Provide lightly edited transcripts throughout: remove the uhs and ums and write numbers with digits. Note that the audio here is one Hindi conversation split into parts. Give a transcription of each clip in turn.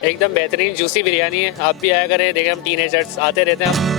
एकदम बेहतरीन जूसी बिरयानी है। आप भी आया करें, देखें हम टीनेजर्स आते रहते हैं हम।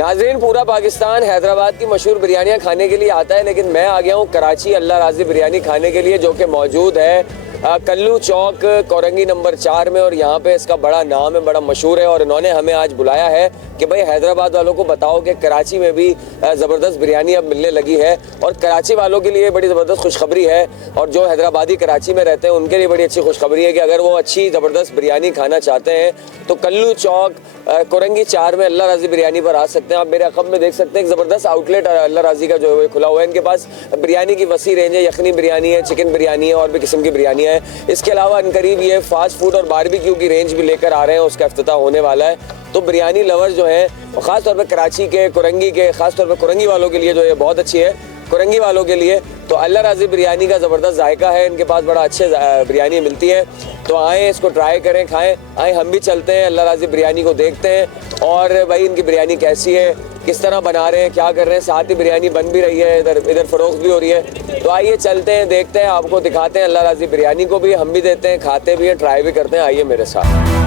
नाज़रीन, पूरा पाकिस्तान हैदराबाद की मशहूर बिरयानियाँ खाने के लिए आता है, लेकिन मैं आ गया हूँ कराची अल्लाह राज़ी बिरयानी खाने के लिए, जो कि मौजूद है कल्लू चौक कोरंगी नंबर 4 में। और यहाँ पे इसका बड़ा नाम है, बड़ा मशहूर है। और इन्होंने हमें आज बुलाया है कि भाई हैदराबाद वालों को बताओ कि कराची में भी ज़बरदस्त बिरयानी अब मिलने लगी है। और कराची वालों के लिए बड़ी ज़बरदस्त खुशखबरी है, और जो हैदराबादी कराची में रहते हैं उनके लिए बड़ी अच्छी खुशखबरी है कि अगर वो अच्छी ज़बरदस्त बिरयानी खाना चाहते हैं तो कल्लू चौक कोरंगी 4 में अल्लाह राज़ी बिरयानी पर आ सकते हैं। आप मेरे अखब में देख सकते हैं एक ज़बरदस्त आउटलेट अल्लाह राज़ी का जो है खुला हुआ है। इनके पास बिरयानी की वसी रेंज है, यखनी बिरयानी है, चिकन बिरयानी है, और भी किस्म की बिरयानियाँ हैं। इसके अलावा अनकरीब ये फास्ट फूड और बारबेक्यू की रेंज भी लेकर आ रहे हैं, उसका इफ्तिताह होने वाला है। तो बिरयानी लवर्स जो हैं, ख़ास तौर पर कराची के कोरंगी के, ख़ास तौर पर कोरंगी वालों के लिए जो है बहुत अच्छी है। कोरंगी वालों के लिए तो अल्लाह राज़ी बिरयानी का ज़बरदस्त जायका है, इनके पास बड़ा अच्छे बिरयानी मिलती है। तो आएँ, इसको ट्राई करें, खाएँ। आएँ, हम भी चलते हैं, अल्लाह राज़ी बिरयानी को देखते हैं और भाई इनकी बिरयानी कैसी है, किस तरह बना रहे हैं, क्या कर रहे हैं। साथ ही बिरयानी बन भी रही है, इधर फ़रोख्त भी हो रही है। तो आइए चलते हैं, देखते हैं, आपको दिखाते हैं अल्लाह राज़ी बिरयानी को भी हम भी देते हैं, खाते भी हैं, ट्राई भी करते हैं। आइए मेरे साथ।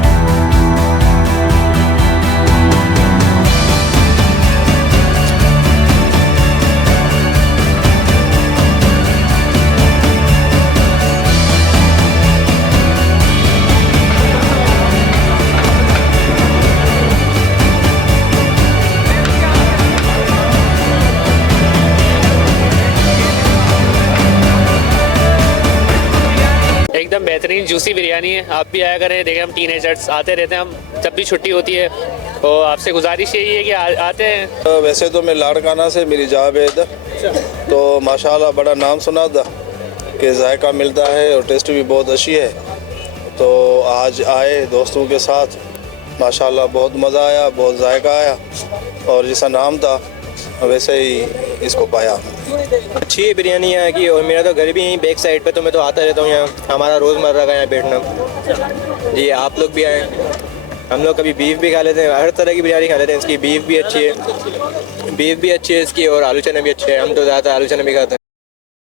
एकदम बेहतरीन जूसी बिरयानी है। आप भी आया करें, देखें हम टीनेजर्स आते रहते हैं हम, जब भी छुट्टी होती है। तो आपसे गुजारिश यही है कि आते हैं। वैसे तो मैं लाड़काना से मेरी जॉब है इधर, तो माशाल्लाह बड़ा नाम सुना था कि जायका मिलता है और टेस्ट भी बहुत अच्छी है। तो आज आए दोस्तों के साथ, माशाल्लाह बहुत मज़ा आया, बहुत जायका आया, और जैसा नाम था वैसे ही इसको पाया। अच्छी है बिरयानी यहाँ की, और मेरा तो घर भी यहीं बैक साइड पे, तो मैं तो आता रहता हूँ यहाँ, हमारा रोज़मर्रा का यहाँ बैठना। जी आप लोग भी आएँ। हम लोग कभी बीफ भी खा लेते हैं, हर तरह की बिरयानी खा लेते हैं। इसकी बीफ भी अच्छी है, इसकी, और आलू चने भी अच्छे हैं। हम तो ज़्यादातर आलू चने भी खाते हैं।